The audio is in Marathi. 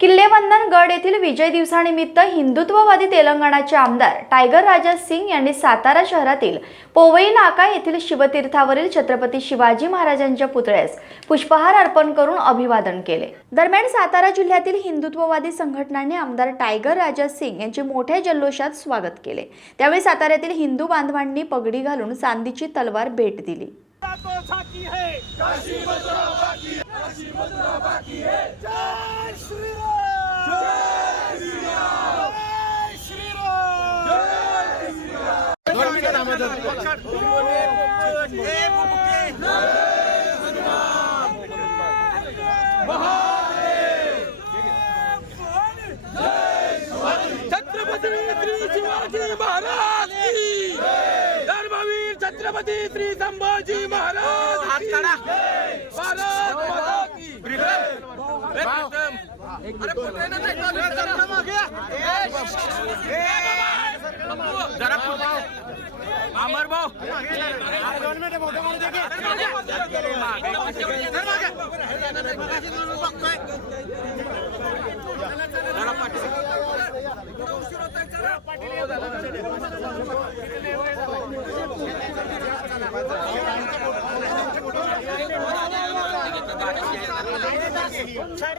किल्लेवंदन गड येथील विजय दिवसानिमित्त हिंदुत्ववादी तेलंगणाचे आमदार टायगर राजा सिंग यांनी सातारा शहरातील पोवई नाका येथील शिवतीर्थावरील छत्रपती शिवाजी महाराजांच्या पुतळ्यास पुष्पहार अर्पण करून अभिवादन केले। दरम्यान सातारा जिल्ह्यातील हिंदुत्ववादी संघटनांनी आमदार टायगर राजा सिंग यांचे मोठ्या जल्लोषात स्वागत केले। त्यावेळी साताऱ्यातील हिंदू बांधवांनी पगडी घालून चांदीची तलवार भेट दिली। छत्रपती श्री शिवाजी महाराज की धर्मवीर छत्रपती श्री संभाजी महाराज की भारत माता की अरे पुढे जरा अमर भाऊ छाड़